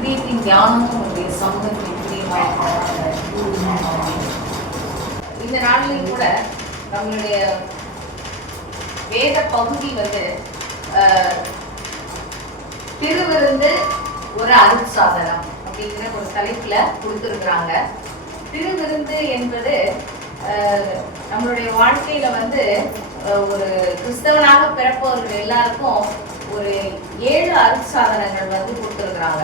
இதயத்தின் தியானமும் உங்களுடைய சமூகத்தில் இந்த நாளிலையும் கூட நம்மளுடைய வேத பகுதி வந்து திருவிருந்து ஒரு அருட்சாதனம் அப்படிங்கிற ஒரு தலைப்புல கொடுத்துருக்குறாங்க. திருவிருந்து என்பது நம்மளுடைய வாழ்க்கையில வந்து ஒரு கிறிஸ்தவனாக பிறப்பவர்கள் எல்லாருக்கும் ஒரு ஏழு அருட்சாதனங்கள் வந்து கொடுத்துருக்குறாங்க.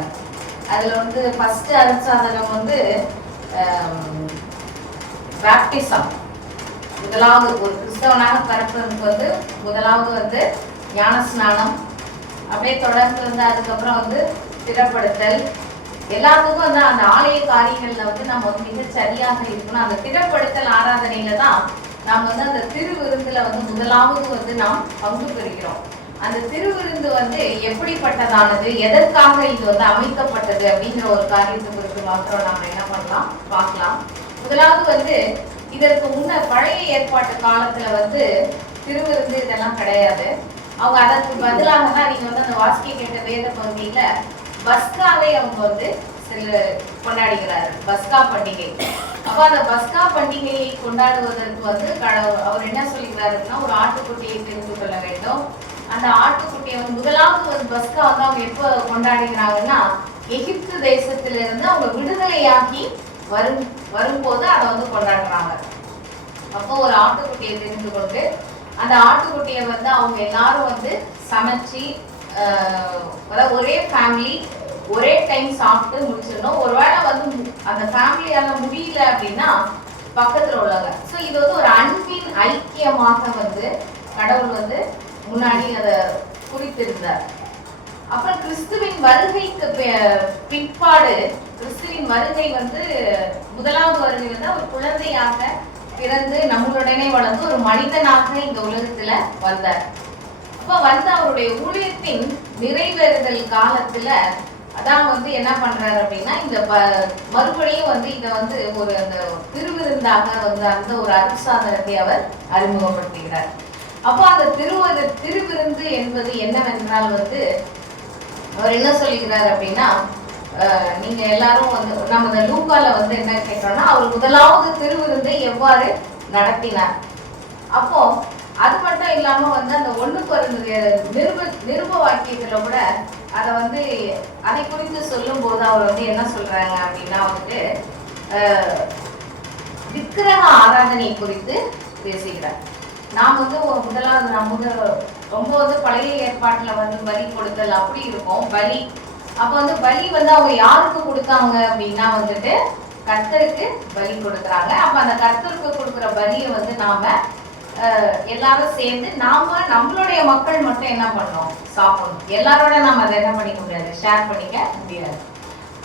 அதில் வந்து ஃபஸ்ட்டு அருட்சாதனம் வந்து பேப்டிசம் முதலாவது ஒரு கிறிஸ்தவனாக பிறப்பதற்கு வந்து முதலாவது வந்து ஞானஸ்நானம். அப்படியே தொடர்ந்து வந்து அதுக்கப்புறம் வந்து திடப்படுத்தல். எல்லாத்துக்கும் வந்து அந்த ஆலய காரியங்களில் வந்து நம்ம வந்து மிக சரியாக இருக்கணும். அந்த திடப்படுத்தல் ஆராதனையில தான் நாம் வந்து அந்த திருவிருந்தில் வந்து முதலாவது வந்து நாம் பங்கு பெறுகிறோம். அந்த திருவிருந்து வந்து எப்படிப்பட்டதானது? எதற்காக இது வந்து அமைக்கப்பட்டது அப்படிங்கிற ஒரு காரியத்தை குறித்து மாத்திரம் நாம என்ன பண்ணலாம்? பார்க்கலாம். முதலாவது வந்து இதற்கு முன்ன பழைய ஏற்பாட்டு காலத்துல வந்து திருவிருந்து இதெல்லாம் கிடையாது. அவங்க அதற்கு பதிலாக தான் நீங்க வந்து அந்த வாசிக்க கேட்ட வேத பகுதியில பஸ்காவை அவங்க வந்து சில கொண்டாடுகிறாரு பஸ்கா பண்டிகை. அப்ப அந்த பஸ்கா பண்டிகையை கொண்டாடுவதற்கு வந்து அவர் என்ன சொல்லுகிறாருன்னா ஒரு ஆட்டுக்குட்டியை தெரிந்து கொள்ள வேண்டும். அந்த ஆட்டுக்குட்டியை வந்து முதலாவது ஒரு பஸ்கா வந்து அவங்க எப்போ கொண்டாடுகிறாங்கன்னா எகிப்து தேசத்திலிருந்து அவங்க விடுதலையாகி வரும் வரும்போது அதை வந்து கொண்டாடுறாங்க. அப்போ ஒரு ஆட்டுக்குட்டியை தெரிந்து கொண்டு அந்த ஆட்டுக்குட்டியை வந்து அவங்க எல்லாரும் வந்து சமைச்சு அதாவது ஒரே ஃபேமிலி ஒரே டைம் சாப்பிட்டு முடிச்சிடணும். ஒருவேளை வந்து மு- அந்த ஃபேமிலியால முடியல அப்படின்னா பக்கத்துல உள்ளவங்க. ஸோ இது வந்து ஒரு அன்பின் ஐக்கியமாக வந்து கடவுள் வந்து முன்னாடி அதை குறித்திருந்தார். அப்புறம் கிறிஸ்துவின் வருகைக்கு பிற்பாடு கிறிஸ்துவின் வருகை வந்து முதலாவது வருகை வந்து அவர் குழந்தையாக பிறந்து நம்மளுடனே வளர்ந்து ஒரு மனிதனாக இந்த உலகத்துல வந்தார். அப்ப வந்து அவருடைய ஊழியத்தின் நிறைவேறுதல் காலத்துல அதான் வந்து என்ன பண்றாரு அப்படின்னா இந்த ப- மறுபடியும் வந்து இதை வந்து ஒரு அந்த திருவிருந்தாக வந்து அந்த ஒரு அருட்சாதனத்தை அவர் அறிமுகப்படுத்துகிறார். அப்போ அந்த திருவது திருவிருந்து என்பது என்னவென்றால் வந்து அவர் என்ன சொல்லுகிறார் அப்படின்னா நீங்க எல்லாரும் வந்து நம்ம இந்த லூக்கால வந்து என்ன கேட்டோம்னா அவர் முதலாவது திருவிருந்தை எவ்வாறு நடத்தினார். அப்போ அது மட்டும் இல்லாம வந்து அந்த ஒண்ணு குறைந்த நிருப நிருப வாக்கியத்துல கூட அதை வந்து அதை குறித்து சொல்லும் போது அவர் வந்து என்ன சொல்றாங்க அப்படின்னா வந்துட்டு விக்கிரக ஆராதனை குறித்து பேசுகிறார். நாம் வந்து முதலாவது நம்ம வந்து ரொம்ப வந்து பழைய ஏற்பாட்டில் வந்து பலி கொடுத்தல் அப்படி இருக்கும். பலி. அப்போ வந்து பலி வந்து அவங்க யாருக்கு கொடுத்தாங்க அப்படின்னா வந்துட்டு கர்த்தருக்கு பலி கொடுக்குறாங்க. அப்போ அந்த கர்த்தருக்கு கொடுக்குற பலியை வந்து நாம எல்லாரும் சேர்ந்து நாம நம்மளுடைய மக்கள் மட்டும் என்ன பண்ணோம் சாப்பிடணும். எல்லாரோட நாம அதை என்ன பண்ணிக்க முடியாது? ஷேர் பண்ணிக்க முடியாது.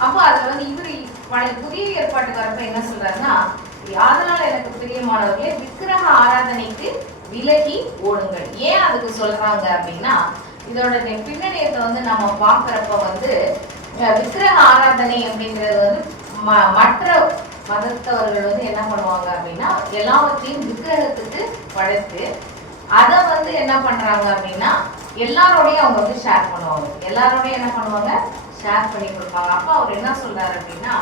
அப்போ அதுல வந்து இவர் பழைய புதிய ஏற்பாட்டுக்கு வரப்ப என்ன சொல்றாருன்னா அதனால எனக்கு பிரியமானவர்களே விக்கிரக ஆராதனைக்கு விலகி ஓடுங்கள். ஏன் அதுக்கு சொல்றாங்க அப்படின்னா இதோட பின்னணியத்தை வந்து நம்ம பார்க்குறப்ப வந்து விக்கிரக ஆராதனை அப்படிங்கிறது வந்து ம- மற்ற மதத்தவர்கள் வந்து என்ன பண்ணுவாங்க அப்படின்னா எல்லாவற்றையும் விக்கிரகத்துக்கு படைத்து அதை வந்து என்ன பண்றாங்க அப்படின்னா எல்லாரோடையும் அவங்க வந்து ஷேர் பண்ணுவாங்க. எல்லாரோடையும் என்ன பண்ணுவாங்க? ஷேர் பண்ணி கொடுப்பாங்க. அப்போ அவர் என்ன சொல்றாரு அப்படின்னா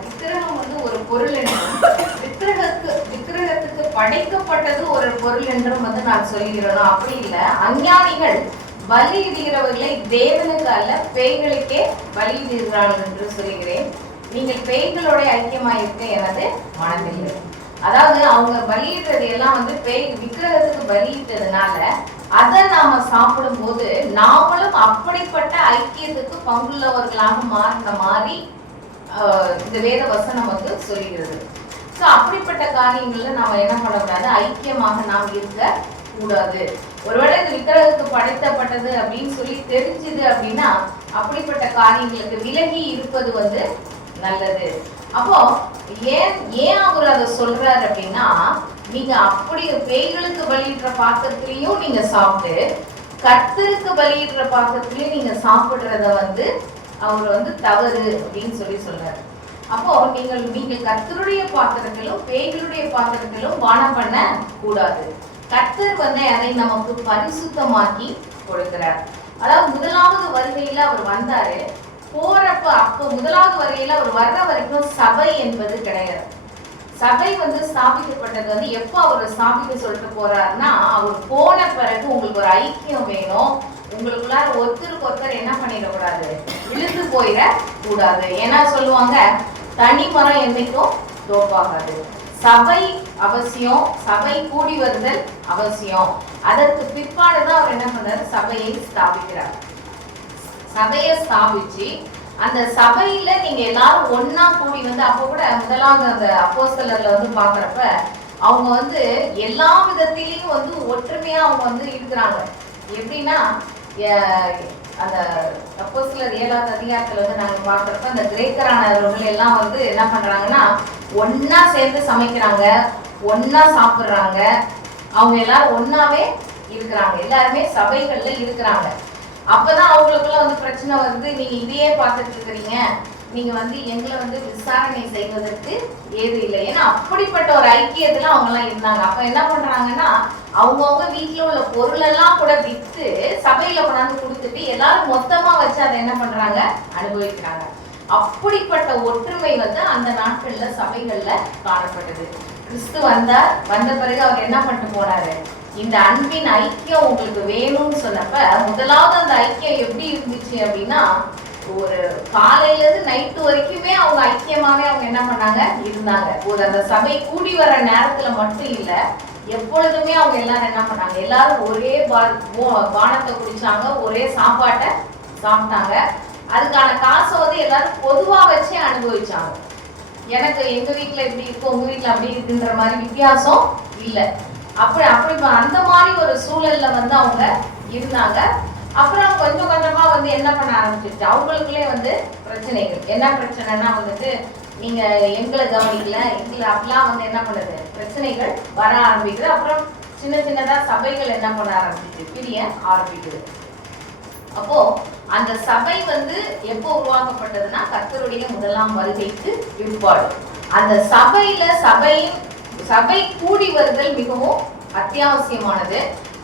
விக்கிரகம் வந்து ஒரு பொருள் என்றும் விக்கிரகத்துக்கு விக்கிரகத்துக்கு படைக்கப்பட்டது ஒரு பொருள் என்றும் வந்து நான் சொல்கிறேன்? அப்படி இல்லை. அஞ்ஞானிகள் பலியிடுகிறவர்களை தேவனுக்கு அல்ல பேய்களுக்கே பலியிடுகிறார்கள் என்று சொல்கிறேன். நீங்கள் பேய்களோட ஐக்கியமாயிருக்க எனது மனதில்லை. அதாவது அவங்க பலியிடுறது எல்லாம் வந்து பேய் விக்கிரகத்துக்கு பலியிட்டதுனால அதை நாம சாப்பிடும் போது நாமளும் அப்படிப்பட்ட ஐக்கியத்துக்கு பங்குள்ளவர்களாக மாறின மாதிரி ஆஹ், இந்த வேத வசனம் வந்து சொல்லுகிறது ஸோ அப்படிப்பட்ட காரியங்கள்ல நாம என்ன பண்ணக்கூடாது? ஐக்கியமாக நாம் இருக்க கூடாது. ஒருவேளை இது விக்கிரகத்துக்கு படைத்தப்பட்டது அப்படின்னு சொல்லி தெரிஞ்சுது அப்படின்னா அப்படிப்பட்ட காரியங்களுக்கு விலகி இருப்பது வந்து நல்லது. அப்போ ஏன் ஏன் அவர் அதை சொல்றாரு அப்படின்னா நீங்க அப்படி பேய்களுக்கு பலியிடுற பாத்திரத்திலையும் நீங்க சாப்பிட்டு கர்த்தருக்கு பலியிடுற பாத்திரத்திலையும் நீங்க சாப்பிடுறத வந்து அவர் வந்து தவறு அப்படின்னு சொல்லி சொல்றாரு. அப்போ நீங்கள் நீங்கள் கத்தருடைய பாத்திரத்திலும் பேய்களுடைய பாத்திரத்திலும் பானம் பண்ண கூடாது. கத்தர் வந்து அதை நமக்கு பரிசுத்தமாக்கி கொடுக்கிறார். அதாவது முதலாவது வருகையில அவர் வந்தாரு. போறப்ப அப்போ முதலாவது வரையில அவர் வர்ற வரைக்கும் சபை என்பது கிடையாது. சபை வந்து ஸ்தாபிக்கப்பட்டது வந்து எப்போ அவர் ஸ்தாபிக்க சொல்லிட்டு போறாருன்னா அவர் போன பிறகு உங்களுக்கு ஒரு ஐக்கியம் வேணும். உங்களுக்குள்ளார ஒருத்தருக்கு ஒருத்தர் என்ன பண்ணிடக்கூடாது? விழுந்து போயிட கூடாது ஏன்னா சொல்லுவாங்க தனி மரம் என்னைக்கும் தோப்பாகாது சபை அவசியம் சபை கூடி வருதல் அவசியம். அதற்கு பிற்பாடுதான் அவர் என்ன பண்ணார்? சபையை ஸ்தாபிக்கிறார். சபையை ஸ்தாபிச்சு அந்த சபையில நீங்க எல்லாரும் ஒன்னா கூடி வந்து அப்போ கூட முதலாவது அந்த அப்போஸ்தலர்ல வந்து பாக்குறப்ப அவங்க வந்து எல்லா விதத்திலையும் வந்து ஒற்றுமையா அவங்க வந்து இருக்கிறாங்க. எப்படின்னா அந்த சப்போஸ்ல ஏழாவது அதிகாரத்துல வந்து நாங்க பாக்குறப்ப அந்த கிரேக்கரானவர்கள் எல்லாம் வந்து என்ன பண்றாங்கன்னா ஒன்னா சேர்ந்து சமைக்கிறாங்க ஒன்னா சாப்பிடுறாங்க. அவங்க எல்லாரும் ஒண்ணாவே இருக்கிறாங்க. எல்லாருமே சபைகள்ல இருக்கிறாங்க. அப்பதான் அவங்களுக்குள்ள வந்து பிரச்சனை வந்து நீங்க இதையே பார்த்துட்டு இருக்கிறீங்க. நீங்க வந்து எங்களை வந்து விசாரணை செய்வதற்கு ஏது இல்லை. ஏன்னா அப்படிப்பட்ட ஒரு ஐக்கியத்துல அவங்க எல்லாம் இருந்தாங்க. அப்ப என்ன பண்றாங்கன்னா அவங்கவுங்க வீட்டுல உள்ள பொருள் எல்லாம் கூட வித்து சபையில கொண்டாந்து கொடுத்துட்டு எல்லாரும் மொத்தமா வச்சு அதை என்ன பண்றாங்க? அனுபவிக்கிறாங்க. அப்படிப்பட்ட ஒற்றுமை வந்து அந்த நாட்கள்ல சபைகள்ல காணப்பட்டது. கிறிஸ்து வந்தார் வந்த பிறகு அவர் என்ன பண்ணிட்டு போனாரு? இந்த அன்பின் ஐக்கியம் உங்களுக்கு வேணும்னு சொன்னப்ப முதலாவது அந்த ஐக்கியம் எப்படி இருந்துச்சு அப்படின்னா ஒரு காலையில இருந்து நைட்டு வரைக்குமே அவங்க ஐக்கியமாவே அவங்க என்ன பண்ணாங்க? இருந்தாங்க. ஒரு அந்த சபை கூடி வர நேரத்துல மட்டும் இல்லை எப்பொழுதுமே அவங்க எல்லாரும் என்ன பண்ணாங்க? எல்லாரும் ஒரே பானத்தை குடிச்சாங்க. ஒரே சாப்பாட்டை சாப்பிட்டாங்க. அதுக்கான காசை வந்து எல்லாரும் பொதுவா வச்சு அனுபவிச்சாங்க. எனக்கு எங்க வீட்டுல இப்படி இருக்கு உங்க வீட்டுல அப்படி இருக்குன்ற மாதிரி வித்தியாசம் இல்லை. அப்படி அப்படி அந்த மாதிரி ஒரு சூழல்ல வந்து அவங்க இருந்தாங்க. அப்புறம் கொஞ்சம் கொஞ்சமா வந்து என்ன பண்ண ஆரம்பிச்சிருச்சு? அவங்களுக்குள்ளே வந்து பிரச்சனைகள். என்ன பிரச்சனைனா வந்துட்டு நீங்க எங்களை கவனிக்கல. எங்களை அப்பெல்லாம் வந்து என்ன பண்ணுது? பிரச்சனைகள் வர ஆரம்பிக்குது. அப்புறம் சின்ன சின்னதா சபைகள் என்ன பண்ண ஆரம்பிக்குது? பிரிய ஆரம்பிக்குது. அப்போ அந்த சபை வந்து எப்போ உருவாக்கப்பட்டதுன்னா கர்த்தருடைய முதலாம் வருகைக்கு பிற்பாடு. அந்த சபையில சபையின் சபை கூடி வருதல் மிகவும் அத்தியாவசியமானது.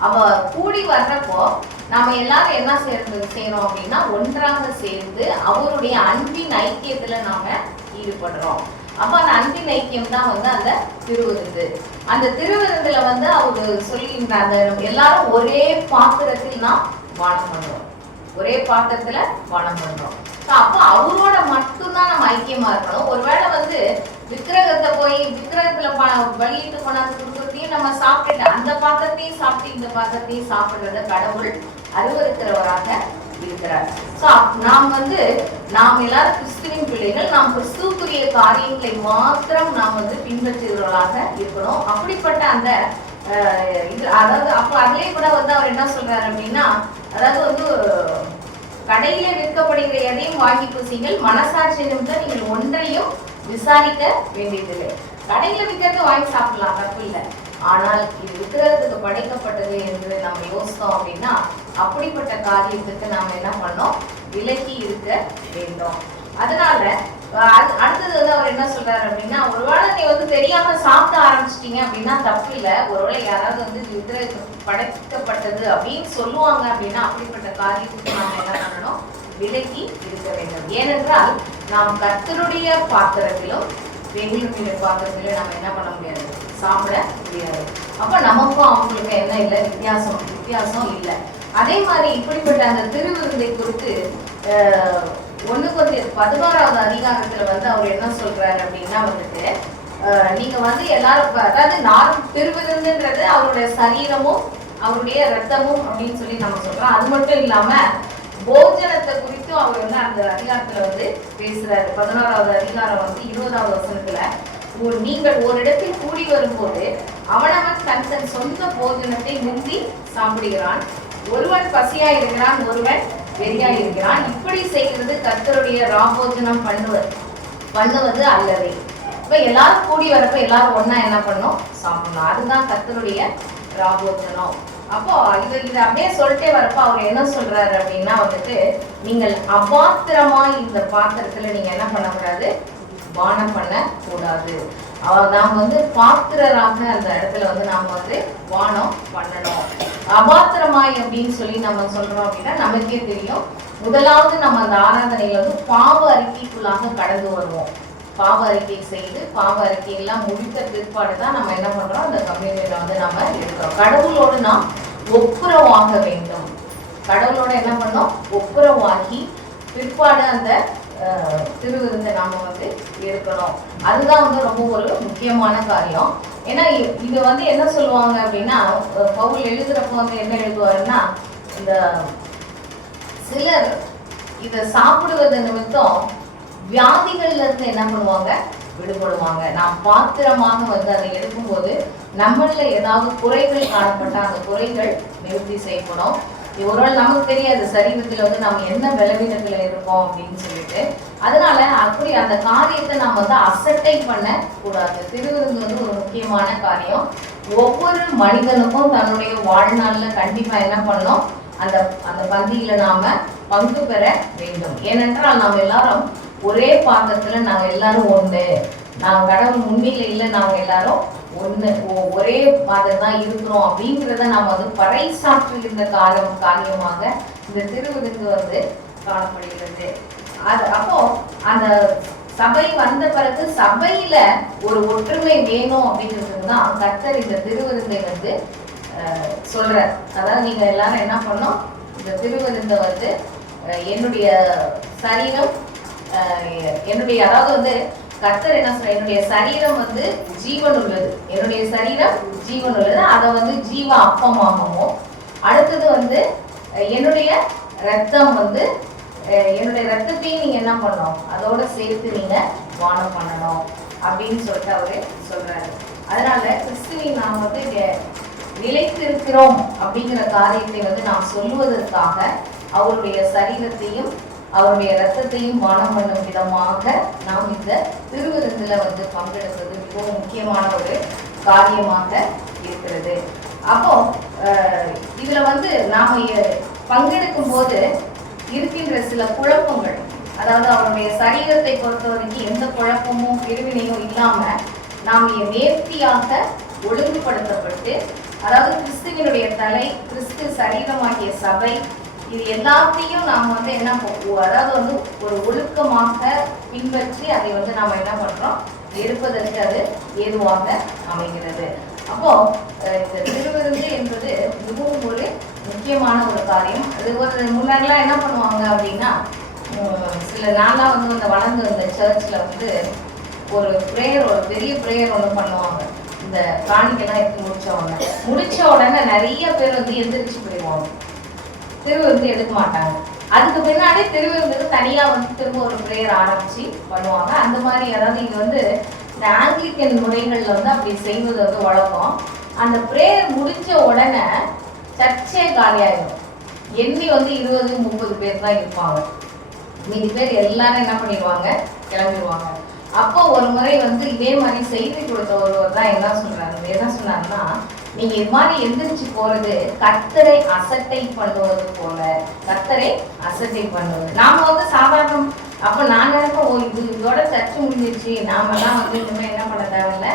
அவ கூடி வர்றப்போ நாம எல்லாரும் என்ன சேர்ந்து செய்யணும் அப்படின்னா ஒன்றாக சேர்ந்து அவருடைய அன்பின் ஐக்கியத்துல நாம ஈடுபடுறோம். அப்ப அந்த அன்பின் ஐக்கியம் தான் வந்து அந்த திருவிருந்து. அந்த திருவிருந்துல வந்து அவரு சொல்லியிருந்த எல்லாரும் ஒரே பாத்திரத்தில் நாம் வானம் பண்றோம் ஒரே பாத்திரத்துல வானம் பண்றோம் அப்ப அப்போ அவரோட மட்டும்தான் நம்ம ஐக்கியமா இருக்கணும். ஒருவேளை வந்து விக்கிரகத்தை போய் விக்கிரகத்துல வழியிட்டு பலியிட்டு கொண்டாந்து கொடுக்கறதையும் நம்ம சாப்பிட்டுட்டு அந்த பாத்திரத்தையும் சாப்பிட்டு இந்த பாத்திரத்தையும் சாப்பிடுறத கடவுள் அருவருக்கிறவராக இருக்கிறார். ஸோ நாம் வந்து நாம் எல்லாரும் கிறிஸ்துவின் பிள்ளைகள் நாம் கிறிஸ்துவுக்குரிய காரியங்களை மாத்திரம் நாம் வந்து பின்பற்றுகிறவர்களாக இருக்கணும். அப்படிப்பட்ட அந்த இது அதாவது அப்போ அதுலேயே கூட வந்து அவர் என்ன சொல்றாரு அப்படின்னா அதாவது வந்து கடையில விற்கப்படுகிற எதையும் வாங்கி பூசிங்கள் மனசாட்சி நிமித்தம் நீங்கள் ஒன்றையும் விசாரிக்க வேண்டியதில்லை. கடையில விற்கிறது வாங்கி சாப்பிடலாம் தப்பு இல்லை. ஆனால் இது விற்கிறதுக்கு படைக்கப்பட்டது என்று நம்ம யோசித்தோம் அப்படின்னா அப்படிப்பட்ட காரியத்துக்கு நாம் என்ன பண்ணோம்? விலகி இருக்க வேண்டும். அதனால அடுத்தது வந்து அவர் என்ன சொல்றாரு அப்படின்னா ஒருவேளை நீ வந்து தெரியாம சாப்பிட ஆரம்பிச்சிட்டீங்க அப்படின்னா தப்பு இல்லை. ஒருவேளை யாராவது வந்து இது படைக்கப்பட்டது அப்படின்னு சொல்லுவாங்க அப்படின்னா அப்படிப்பட்ட காரியத்துக்கு நாம் என்ன பண்ணணும்? விலக்கி இருக்க வேண்டும். ஏனென்றால் நாம் கர்த்தருடைய பாத்திரத்திலும் எங்களுடைய பாத்திரத்திலும் நம்ம என்ன பண்ண முடியாது? சாப்பிட முடியாது. அப்ப நமக்கும் அவங்களுக்கும் என்ன இல்லை? வித்தியாசம் வித்தியாசம் இல்லை. அதே மாதிரி இப்படிப்பட்ட அந்த திருவிருந்தை குறித்து ஒன்று ஒண்ணு கொஞ்சம் பதினாறாவது அதிகாரத்துல வந்து அவர் என்ன சொல்றாரு அப்படின்னா வந்துட்டு நீங்க வந்து எல்லாரும் அதாவது நார்ம் திருவிருந்துன்றது அவருடைய சரீரமும் அவருடைய ரத்தமும் அப்படின்னு சொல்லி நம்ம சொல்றோம். அது மட்டும் இல்லாம போஜனத்தை குறித்தும் அவர் வந்து அந்த அதிகாரத்துல வந்து பேசுறாரு. பதினோராவது அதிகாரம் வந்து இருபதாவது வசனத்துல நீங்கள் ஒரு இடத்தில் கூடி வரும்போது அவனவன் தன் தன் சொந்த போஜனத்தை முந்தி சாப்பிடுகிறான். ஒருவன் பசியா இருக்கிறான் ஒருவன் வெறியா இருக்கிறான் இப்படி செய்கிறது கத்தருடைய ராபோஜனம் பண்ணுவது பண்ணுவது அல்லவே. இப்ப எல்லாரும் கூடி வரப்ப எல்லாரும் ஒன்னா என்ன பண்ணும் சாப்பிடணும். அதுதான் கத்தருடைய ராபோஜனம் அப்போ இது இது அப்படியே சொல்லிட்டே வரப்ப அவர் என்ன சொல்றாரு அப்படின்னா வந்துட்டு நீங்கள் அபாத்திரமா இந்த பாத்திரத்துல நீங்க என்ன பண்ணக்கூடாது? பானம் பண்ண கூடாது நாம் வந்து பாத்திரராக அந்த இடத்துல வந்து நாம் வந்து வானம் பண்ணணும். அபாத்திரமாய் அப்படின்னு சொல்லி நம்ம சொல்றோம் அப்படின்னா நமக்கே தெரியும். முதலாவது நம்ம அந்த ஆராதனையில வந்து பாவ அறிக்கைக்குள்ளாக கடந்து வருவோம். பாவ அறிக்கை செய்து பாவ அறிக்கை எல்லாம் முடித்த பிற்பாடு தான் நம்ம என்ன பண்றோம்? அந்த கம்யூனியில வந்து நம்ம இருக்கிறோம் கடவுளோடு நாம் ஒப்புரவாக வேண்டும். கடவுளோட என்ன பண்ணோம்? ஒப்புரவாகி பிற்பாடு அந்த அஹ், திருவிருந்தை நாம வந்து இருக்கணும் அதுதான் வந்து ரொம்ப ஒரு முக்கியமான காரியம். ஏன்னா இங்க வந்து என்ன சொல்லுவாங்க அப்படின்னா பவுல் எழுதுறப்ப வந்து என்ன எழுதுவாருன்னா இந்த சிலர் இதை சாப்பிடுவது நிமித்தம் வியாதிகள்ல இருந்து என்ன பண்ணுவாங்க? விடுபடுவாங்க. நாம் பாத்திரமாக வந்து அதை எடுக்கும்போது நம்மள ஏதாவது குறைகள் காணப்பட்ட அந்த குறைகள் நிவர்த்தி செய்யப்படும். இது ஒருவேளை நமக்கு தெரியாது. சரீரத்துல வந்து நம்ம என்ன பலவீனத்துல இருக்கோம் அப்படின்னு சொல்லிட்டு. அதனால அப்படி அந்த காரியத்தை நம்ம வந்து அசட்டை பண்ண கூடாது திருவிருந்து வந்து ஒரு முக்கியமான காரியம். ஒவ்வொரு மனிதனுக்கும் தன்னுடைய வாழ்நாளில் கண்டிப்பா என்ன பண்ணணும்? அந்த அந்த பந்தியில நாம பங்கு பெற வேண்டும். ஏனென்றால் நாம் எல்லாரும் ஒரே பாத்திரத்துல நாங்க எல்லாரும் ஒண்ணு நாங்கள் கடவுள் முன்னிலையில் நாங்க எல்லாரும் ஒன்று ஒரே மாதிரி தான் இருக்கிறோம் அப்படிங்கிறத நாம் வந்து பறைசாற்றியிருந்த காலம் காரியமாக இந்த திருவிருந்து வந்து காணப்படுகிறது. அது அப்போ அந்த சபை வந்த பிறகு சபையில ஒரு ஒற்றுமை வேணும் அப்படிங்கிறது தான் கர்த்தர் இந்த திருவிருந்தை வந்து சொல்ற அதாவது நீங்க எல்லாரும் என்ன பண்ணோம் இந்த திருவிருந்தை வந்து என்னுடைய சரீரம் என்னுடைய அதாவது வந்து கர்த்தர் என்ன சொல்ற என்னுடைய சரீரம் வந்து ஜீவன் உள்ளது என்னுடைய சரீரம் ஜீவன் உள்ளது அதை வந்து ஜீவ அப்பமாகவும் அடுத்தது வந்து என்னுடைய ரத்தம் வந்து என்னுடைய ரத்தத்தையும் நீங்க என்ன பண்ணணும்? அதோட சேர்த்து நீங்க வானம் பண்ணணும். அப்படின்னு சொல்லிட்டு அவரு சொல்றாரு. அதனால கிறிஸ்துவின் நாம் வந்து நிலைத்திருக்கிறோம் அப்படிங்கிற காரியத்தை வந்து நாம் சொல்லுவதற்காக அவருடைய சரீரத்தையும் அவருடைய ரத்தத்தையும் மனம் பண்ணும் விதமாக நாம் இந்த திருவிருந்தில் வந்து பங்கெடுப்பது மிகவும் முக்கியமான ஒரு காரியமாக இருக்கிறது. அப்போ இதில் இதுல வந்து நாம பங்கெடுக்கும் போது இருக்கின்ற சில குழப்பங்கள் அதாவது அவருடைய சரீரத்தை பொறுத்த வரைக்கும் எந்த குழப்பமும் பிரிவினையும் இல்லாம நாம் நேர்த்தியாக ஒழுங்குபடுத்தப்பட்டு அதாவது கிறிஸ்துவனுடைய தலை கிறிஸ்து சரீரமாகிய சபை இது எல்லாத்தையும் நாம் வந்து என்ன அதாவது வந்து ஒரு ஒழுக்கமாக பின்பற்றி அதை வந்து நாம் என்ன பண்றோம்? இருப்பதற்கு அது ஏதுவாக அமைகிறது. அப்போ இந்த திருவிருந்து என்பது மிகவும் ஒரு முக்கியமான ஒரு காரியம். அது ஒரு முன்னாடிலாம் என்ன பண்ணுவாங்க அப்படின்னா உம், சில நாளாக வந்து இந்த வளர்ந்து வந்த சர்ச்சில் வந்து ஒரு ப்ரேயர் ஒரு பெரிய ப்ரேயர் ஒன்று பண்ணுவாங்க. இந்த காணிக்கெல்லாம் எடுத்து முடிச்ச உடனே. முடிச்ச உடனே நிறைய பேர் வந்து எந்திரிச்சு போயிடுவாங்க. திருவிருந்து எடுக்க மாட்டாங்க. அதுக்கு பின்னாடி திருவிருந்துக்கு தனியா வந்து திரும்ப ஒரு ப்ரேயர் ஆரம்பிச்சு பண்ணுவாங்க. அந்த மாதிரி அதாவது இது வந்து இந்த ஆங்கிலிக்கன் முறைகள்ல வந்து அப்படி செய்வது வந்து வழக்கம். அந்த ப்ரேயர் முடிஞ்ச உடனே சர்ச்சே காலியாயிடும். எண்ணி வந்து இருபது முப்பது பேர் தான் இருப்பாங்க. மீதி பேர் எல்லாரும் என்ன பண்ணிடுவாங்க? கிளம்பிடுவாங்க. அப்போ ஒரு முறை வந்து இதே மாதிரி செய்தி கொடுத்த ஒருவர் தான் என்ன சொல்றாரு? என்ன சொன்னாருன்னா நீங்க எவ்வாறு மாதிரி எந்திரிச்சு போறது கத்தரை அசட்டை பண்ணுவது போல. கத்தரை அசட்டை பண்ணுவது. நாம வந்து சாதாரணம் அப்ப நான் நினைப்பேன் ஓ இது இதோட சர்ச்சு முடிஞ்சிருச்சு. நாமெல்லாம் வந்து இனிமே என்ன பண்ண தேவையில்ல?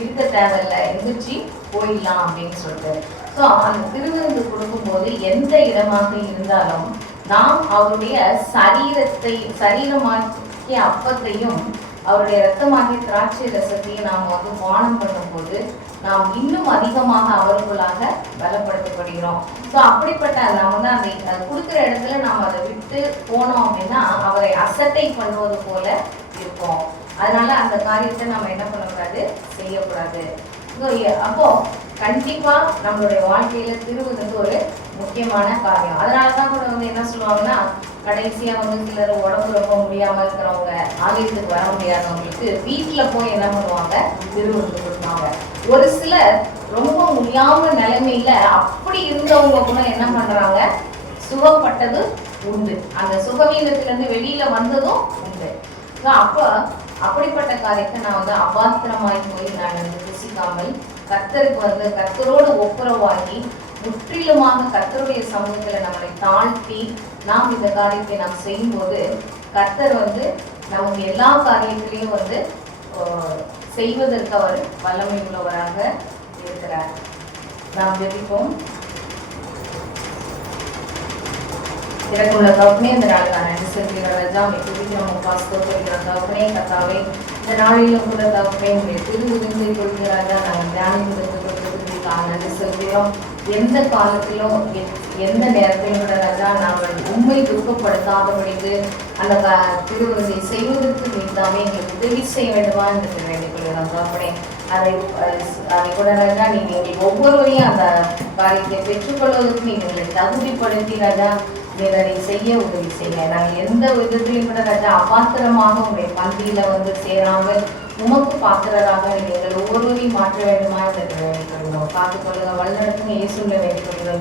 இருக்க தேவையில்ல. எந்திரிச்சு போயிடலாம் அப்படின்னு சொல்லிட்டு. ஸோ அந்த திருவிருந்து கொடுக்கும்போது எந்த இடமாக இருந்தாலும் நாம் அவருடைய சரீரத்தை சரீரமாக்கிய அப்பத்தையும் அவருடைய ரத்தமாகிய திராட்சை ரசத்தையும் நாம் வந்து பானம் பண்ணும்போது நாம் இன்னும் அதிகமாக அவருக்குள்ளாக பலப்படுத்தப்படுகிறோம். ஸோ அப்படிப்பட்ட நாம் வந்து அதை கொடுக்குற இடத்துல நாம் அதை விட்டு போனோம் அப்படின்னா அவரை அசட்டை பண்ணுவது போல இருக்கும் அதனால அந்த காரியத்தை நம்ம என்ன பண்ணக்கூடாது? செய்யக்கூடாது. அப்போ கண்டிப்பா நம்மளுடைய வாழ்க்கையில திருவுறது ஒரு முக்கியமான காரியம். அதனாலதான் கூட வந்து என்ன சொல்லுவாங்கன்னா கடைசியா வந்து சிலர் உடம்பு ரொம்ப முடியாம இருக்கிறவங்க. ஆலயத்துக்கு வர முடியாதவங்களுக்கு வீட்டுல போய் என்ன பண்ணுவாங்க? திருவிருந்து கொடுப்பாங்க. ஒரு சிலர் ரொம்ப முடியாம நிலைமையில அப்படி இருந்தவங்க கூட என்ன பண்றாங்க? சுகப்பட்டது உண்டு. அந்த சுகவீனத்துல இருந்து வெளியில வந்ததும் உண்டு. ஸோ அப்போ அப்படிப்பட்ட காரியத்தை நான் வந்து அபாத்திரமாய் போய் நான் வந்து ருசிக்காமல் கர்த்தருக்கு வந்து கர்த்தரோடு ஒப்புரவாகி முற்றிலுமாக கர்த்தருடைய சமூகத்துல நம்மளை தாழ்த்தி நாம் இந்த காரியத்தை நாம் செய்யும்போது கர்த்தர் வந்து நமக்கு எல்லா காரியத்திலையும் வந்து செய்வதற்கு அவர் வல்லமை உள்ளவராக இருக்கிறார். நாம் ஜெபிப்போம். இறக்குள்ள தகப்பனே இந்த நாளுக்கான நன்றி செலுத்துகிற ராஜா உங்களை துதிக்கிறோம் நம்ம ஸ்தோத்திரிக்கிற தகப்பனே கத்தாவே இந்த நாளிலும் கூட தகப்பனே உங்களை திரு விருந்து கொள்கிற ராஜா நாங்கள் தியானிப்பதற்கு கொடுத்ததுக்காக நன்றி செலுத்துகிறோம் எந்த காலத்திலும் எந்த நேரத்திலும் கூட ராஜா நாங்கள் உண்மை துக்கப்படுத்தாதபடிக்கு அந்த க- செய்வதற்கு நீதாமே எங்களுக்கு உதவி செய்ய வேண்டுமா என்று வேண்டிக்கொள்கிறோம் அதை அதை கூட ராஜா நீங்கள் எங்களுக்கு ஒவ்வொருவரையும் அந்த காரியத்தை பெற்றுக்கொள்வதற்கு நீங்கள் எங்களை தகுதிப்படுத்தி ராஜா நீங்கள் அதை செய்ய உதவி செய்ய. நாங்கள் எந்த விதத்திலையும் கூட ராஜா அபாத்திரமாக உங்களுடைய பந்தியில் வந்து சேராமல் உமக்கு பாத்திரராக நீங்கள் ஒவ்வொருவரையும் மாற்ற வேண்டுமா என்று வேண்டிக் கொள்கிறோம் கொள்ளுங்க வழிநடத்துங்க இயேசுல வேண்டிக் கொள்கிறோம்